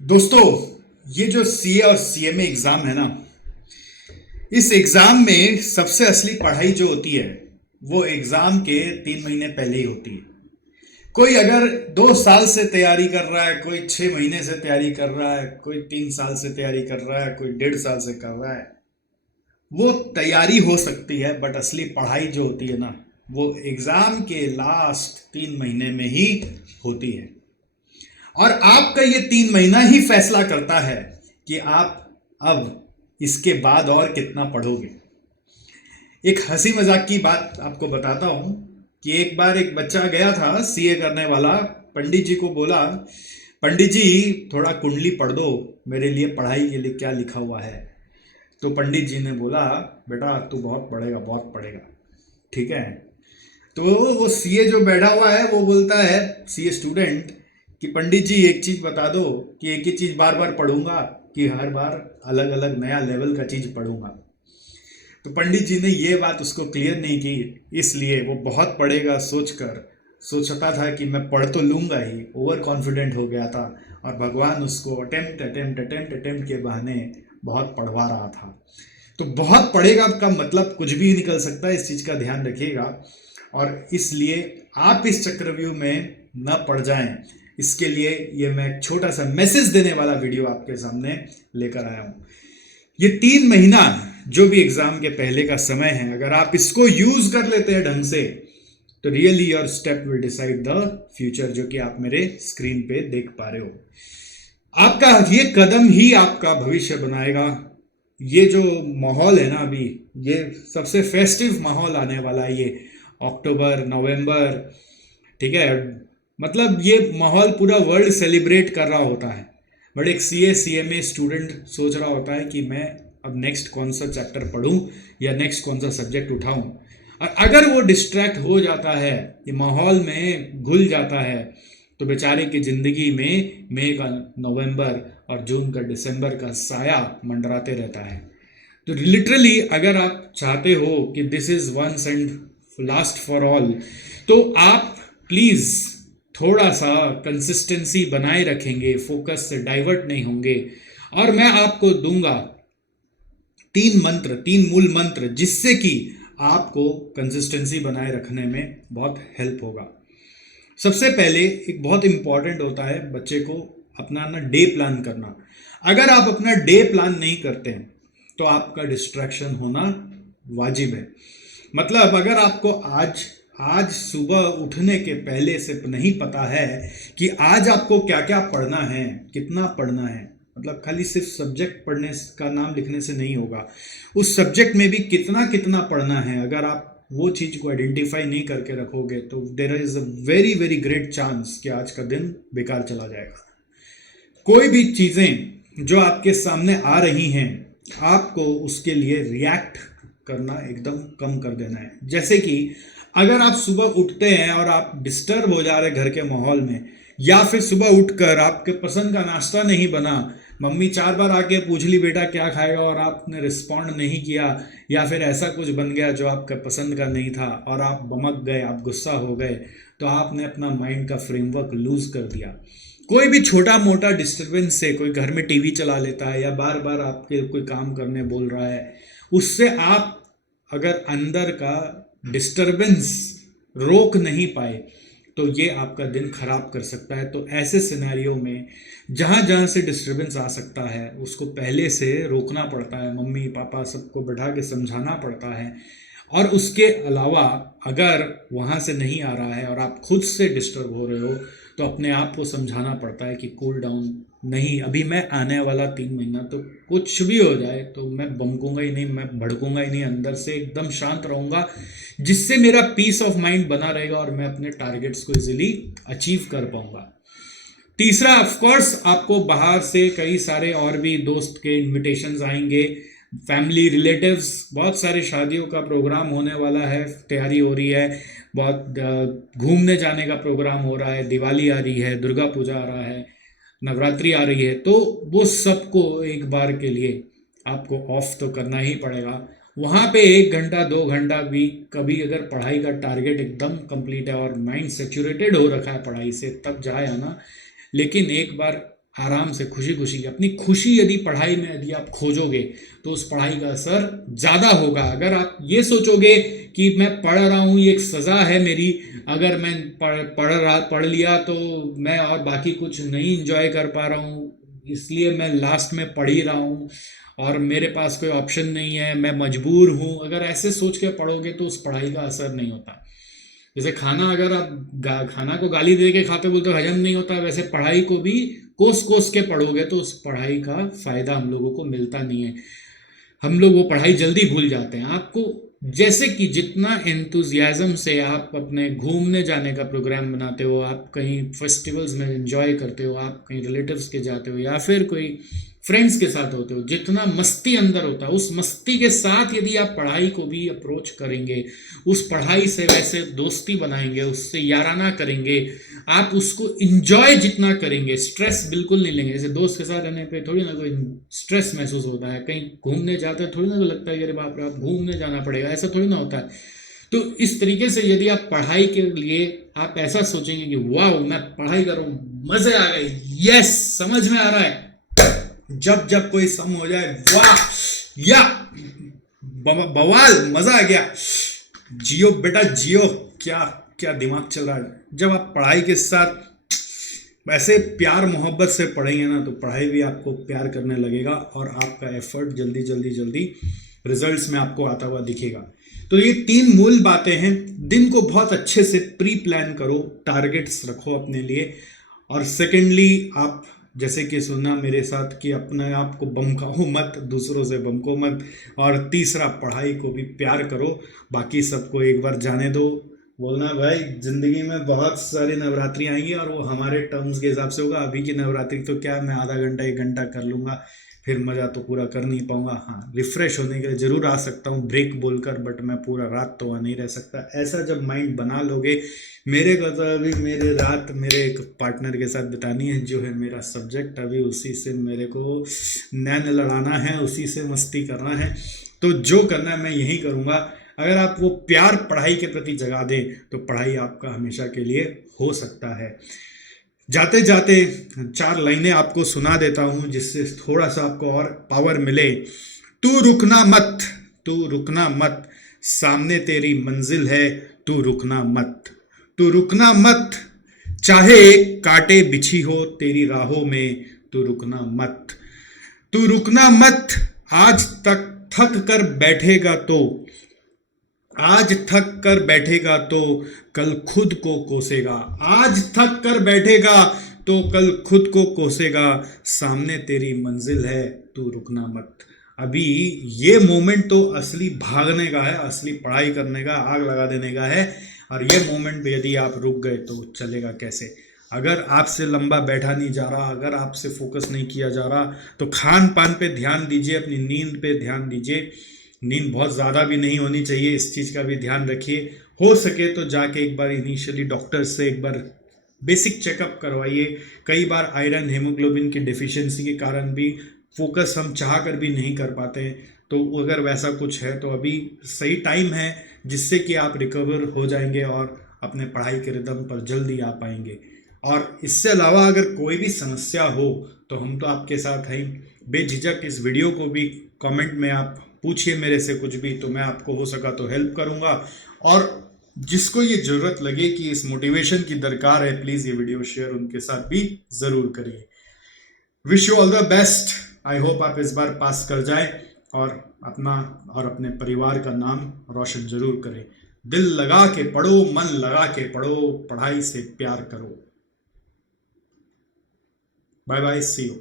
दोस्तों, ये जो सीए और सीएमए एग्जाम है ना, इस एग्जाम में सबसे असली पढ़ाई जो होती है वो एग्जाम के 3 महीने पहले ही होती है। कोई अगर 2 साल से तैयारी कर रहा है, कोई 6 महीने से तैयारी कर रहा है, कोई 3 साल से तैयारी कर रहा है, कोई 1.5 साल से कर रहा है, वो तैयारी हो सकती है। बट असली पढ़ाई जो होती है ना, वो एग्जाम के लास्ट 3 महीने में ही होती है। और आपका ये 3 महीना ही फैसला करता है कि आप अब इसके बाद और कितना पढ़ोगे। एक हंसी मजाक की बात आपको बताता हूं कि एक बार एक बच्चा गया था सीए करने वाला, पंडित जी को बोला, पंडित जी थोड़ा कुंडली पढ़ दो, मेरे लिए पढ़ाई के लिए क्या लिखा हुआ है। तो पंडित जी ने बोला, बेटा तू बहुत पढ़ेगा, बहुत पढ़ेगा, ठीक है। तो वो सीए जो बैठा हुआ है वो बोलता है, सीए स्टूडेंट, कि पंडित जी एक चीज बता दो कि एक ही चीज बार बार पढ़ूंगा कि हर बार अलग अलग नया लेवल का चीज पढ़ूंगा। तो पंडित जी ने ये बात उसको क्लियर नहीं की, इसलिए वो बहुत पढ़ेगा सोचकर सोचता था कि मैं पढ़ तो लूंगा ही, ओवर कॉन्फिडेंट हो गया था। और भगवान उसको अटेम्प्ट अटेम्प्ट अटेम्प्ट अटेम्प्ट के बहाने बहुत पढ़वा रहा था। तो बहुत पढ़ेगा का मतलब कुछ भी निकल सकता है, इस चीज का ध्यान रखिएगा। और इसलिए आप इस चक्रव्यूह में न पड़ जाएं, इसके लिए ये मैं एक छोटा सा मैसेज देने वाला वीडियो आपके सामने लेकर आया हूं। ये 3 महीना जो भी एग्जाम के पहले का समय है, अगर आप इसको यूज कर लेते हैं ढंग से, तो really your step will decide the future, जो कि आप मेरे स्क्रीन पे देख पा रहे हो। आपका ये कदम ही आपका भविष्य बनाएगा। ये जो माहौल है ना अभी, ये सबसे फेस्टिव माहौल आने वाला है, ये अक्टूबर नवंबर, ठीक है। मतलब ये माहौल पूरा वर्ल्ड सेलिब्रेट कर रहा होता है। बट एक सीए सीएमए स्टूडेंट सोच रहा होता है कि मैं अब नेक्स्ट कौन सा चैप्टर पढूं या नेक्स्ट कौन सा सब्जेक्ट उठाऊं। और अगर वो डिस्ट्रैक्ट हो जाता है, ये माहौल में घुल जाता है, तो बेचारे की जिंदगी में मई का नवंबर और जून का दिसंबर का साया मंडराते रहता है। तो लिटरली अगर आप चाहते हो कि this is once and last for all, तो आप प्लीज थोड़ा सा कंसिस्टेंसी बनाए रखेंगे, फोकस से डाइवर्ट नहीं होंगे। और मैं आपको दूंगा 3 मंत्र, 3 मूल मंत्र, जिससे कि आपको कंसिस्टेंसी बनाए रखने में बहुत हेल्प होगा। सबसे पहले एक बहुत इंपॉर्टेंट होता है बच्चे को अपना ना डे प्लान करना। अगर आप अपना डे प्लान नहीं करते हैं तो आपका डिस्ट्रैक्शन होना वाजिब है। मतलब अगर आपको आज आज सुबह उठने के पहले से नहीं पता है कि आज आपको क्या क्या पढ़ना है, कितना पढ़ना है, मतलब खाली सिर्फ सब्जेक्ट पढ़ने का नाम लिखने से नहीं होगा, उस सब्जेक्ट में भी कितना कितना पढ़ना है, अगर आप वो चीज को आइडेंटिफाई नहीं करके रखोगे तो there is a very very great chance कि आज का दिन बेकार चला जाएगा। कोई भी चीजें जो आपके सामने आ रही हैं, आपको उसके लिए रिएक्ट करना एकदम कम कर देना है। जैसे कि अगर आप सुबह उठते हैं और आप डिस्टर्ब हो जा रहे घर के माहौल में, या फिर सुबह उठकर आपके पसंद का नाश्ता नहीं बना, मम्मी 4 बार आके पूछ ली बेटा क्या खाएगा और आपने रिस्पॉन्ड नहीं किया, या फिर ऐसा कुछ बन गया जो आपके पसंद का नहीं था और आप बमक गए, आप गुस्सा हो गए, तो आपने अपना माइंड का फ्रेमवर्क लूज कर दिया। कोई भी छोटा मोटा डिस्टरबेंस से, कोई घर में टीवी चला लेता है या बार बार आपके कोई काम करने बोल रहा है, उससे आप अगर अंदर का डिस्टरबेंस रोक नहीं पाए तो ये आपका दिन खराब कर सकता है। तो ऐसे सिनेरियो में जहाँ जहाँ से डिस्टरबेंस आ सकता है उसको पहले से रोकना पड़ता है, मम्मी पापा सबको बैठा के समझाना पड़ता है। और उसके अलावा अगर वहाँ से नहीं आ रहा है और आप खुद से डिस्टर्ब हो रहे हो, तो अपने आप को समझाना पड़ता है कि कूल डाउन, नहीं अभी मैं आने वाला 3 महीना तो कुछ भी हो जाए तो मैं बमकूंगा ही नहीं, मैं भड़कूंगा ही नहीं, अंदर से एकदम शांत रहूंगा, जिससे मेरा पीस ऑफ माइंड बना रहेगा और मैं अपने टारगेट्स को इजीली अचीव कर पाऊंगा। तीसरा, ऑफ कोर्स आपको बाहर से कई सारे और भी दोस्त के इनविटेशंस आएंगे, फैमिली रिलेटिव्स, बहुत सारे शादियों का प्रोग्राम होने वाला है, तैयारी हो रही है, बहुत घूमने जाने का प्रोग्राम हो रहा है, दिवाली आ रही है, दुर्गा पूजा आ रहा है, नवरात्रि आ रही है, तो वो सबको एक बार के लिए आपको ऑफ तो करना ही पड़ेगा। वहाँ पे 1 घंटा 2 घंटा भी कभी अगर पढ़ाई का टारगेट एकदम कंप्लीट है और माइंड सेचुरेटेड हो रखा है पढ़ाई से, तब जाए आना। लेकिन एक बार आराम से खुशी खुशी अपनी खुशी यदि पढ़ाई में यदि आप खोजोगे तो उस पढ़ाई का असर ज़्यादा होगा। अगर आप ये सोचोगे कि मैं पढ़ रहा हूँ, ये एक सज़ा है मेरी, अगर मैं पढ़ लिया तो मैं और बाकी कुछ नहीं इंजॉय कर पा रहा हूँ, इसलिए मैं लास्ट में पढ़ ही रहा हूँ और मेरे पास कोई ऑप्शन नहीं है, मैं मजबूर हूँ, अगर ऐसे सोच के पढ़ोगे तो उस पढ़ाई का असर नहीं होता। जैसे खाना, अगर आप खाना को गाली दे के खाते बोलते हो हजम नहीं होता, वैसे पढ़ाई को भी कोस कोस के पढ़ोगे तो उस पढ़ाई का फायदा हम लोगों को मिलता नहीं है। हम लोग वो पढ़ाई जल्दी भूल जाते हैं। आपको जैसे कि जितना एंथुजियाज्म से आप अपने घूमने जाने का प्रोग्राम बनाते हो, आप कहीं फेस्टिवल्स में एंजॉय करते हो, आप कहीं रिलेटिव्स के जाते हो या फिर कोई फ्रेंड्स के साथ होते हो, जितना मस्ती अंदर होता है उस मस्ती के साथ यदि आप पढ़ाई को भी अप्रोच करेंगे, उस पढ़ाई से वैसे दोस्ती बनाएंगे, उससे याराना करेंगे, आप उसको इंजॉय जितना करेंगे, स्ट्रेस बिल्कुल नहीं लेंगे। जैसे दोस्त के साथ रहने पे थोड़ी ना कोई स्ट्रेस महसूस होता है, कहीं घूमने जाते हैं थोड़ी ना लगता है कि अरे बाप रे आप घूमने जाना पड़ेगा, ऐसा थोड़ी ना होता है। तो इस तरीके से यदि आप पढ़ाई के लिए आप ऐसा सोचेंगे कि वाह मैं पढ़ाई कर रहा हूँ, मजे आ गए, यस समझ में आ रहा है, जब जब कोई सम हो जाए वाह या बवाल मजा आ गया, जियो बेटा जियो, क्या क्या दिमाग चल रहा है। जब आप पढ़ाई के साथ वैसे प्यार मोहब्बत से पढ़ेंगे ना तो पढ़ाई भी आपको प्यार करने लगेगा और आपका एफर्ट जल्दी जल्दी जल्दी रिजल्ट्स में आपको आता हुआ दिखेगा। तो ये 3 मूल बातें हैं। दिन को बहुत अच्छे से प्री प्लान करो, टारगेट्स रखो अपने लिए, और सेकेंडली आप जैसे कि सुना मेरे साथ कि अपने आप को बमकाओ मत, दूसरों से बमको मत, और तीसरा पढ़ाई को भी प्यार करो, बाकी सबको एक बार जाने दो। बोलना भाई जिंदगी में बहुत सारी नवरात्रि आएंगी और वो हमारे टर्म्स के हिसाब से होगा। अभी की नवरात्रि तो क्या मैं आधा घंटा 1 घंटा कर लूँगा, फिर मज़ा तो पूरा कर नहीं पाऊंगा। हाँ रिफ्रेश होने के लिए ज़रूर आ सकता हूँ ब्रेक बोलकर, बट मैं पूरा रात तो वहाँ नहीं रह सकता। ऐसा जब माइंड बना लोगे, मेरे को तो अभी मेरे रात मेरे एक पार्टनर के साथ बितानी है, जो है मेरा सब्जेक्ट, अभी उसी से मेरे को नैन लड़ाना है, उसी से मस्ती करना है। तो जो करना है मैं यही करूँगा। अगर आप वो प्यार पढ़ाई के प्रति जगा दें तो पढ़ाई आपका हमेशा के लिए हो सकता है। जाते जाते 4 लाइनें आपको सुना देता हूं जिससे थोड़ा सा आपको और पावर मिले। तू रुकना मत, तू रुकना मत, सामने तेरी मंजिल है, तू रुकना मत, तू रुकना मत, चाहे कांटे बिछी हो तेरी राहों में, तू रुकना मत, तू रुकना मत, आज तक थक कर बैठेगा तो, आज थक कर बैठेगा तो कल खुद को कोसेगा, आज थक कर बैठेगा तो कल खुद को कोसेगा, सामने तेरी मंजिल है, तू रुकना मत। अभी ये मोमेंट तो असली भागने का है, असली पढ़ाई करने का, आग लगा देने का है, और ये मोमेंट पे यदि आप रुक गए तो चलेगा कैसे। अगर आपसे लंबा बैठा नहीं जा रहा, अगर आपसे फोकस नहीं किया जा रहा, तो खान पान पे ध्यान दीजिए, अपनी नींद पे ध्यान दीजिए। नींद बहुत ज़्यादा भी नहीं होनी चाहिए, इस चीज़ का भी ध्यान रखिए। हो सके तो जाके एक बार इनिशियली डॉक्टर से एक बार बेसिक चेकअप करवाइए। कई बार आयरन हेमोग्लोबिन की डिफिशियंसी के कारण भी फोकस हम चाह कर भी नहीं कर पाते हैं, तो अगर वैसा कुछ है तो अभी सही टाइम है जिससे कि आप रिकवर हो जाएंगे और अपने पढ़ाई के रिदम पर जल्दी आ पाएंगे। और इससे अलावा अगर कोई भी समस्या हो तो हम तो आपके साथ हैं। बेझिझक इस वीडियो को भी कमेंट में आप पूछिए मेरे से कुछ भी, तो मैं आपको हो सका तो हेल्प करूंगा। और जिसको ये ज़रूरत लगे कि इस मोटिवेशन की दरकार है, प्लीज़ ये वीडियो शेयर उनके साथ भी ज़रूर करिए। Wish you all the best. I hope आप इस बार पास कर जाएं और अपना और अपने परिवार का नाम रोशन जरूर करें। दिल लगा के पढ़ो, मन लगा के पढ़ो, पढ़ाई से प्यार करो। Bye bye, see you.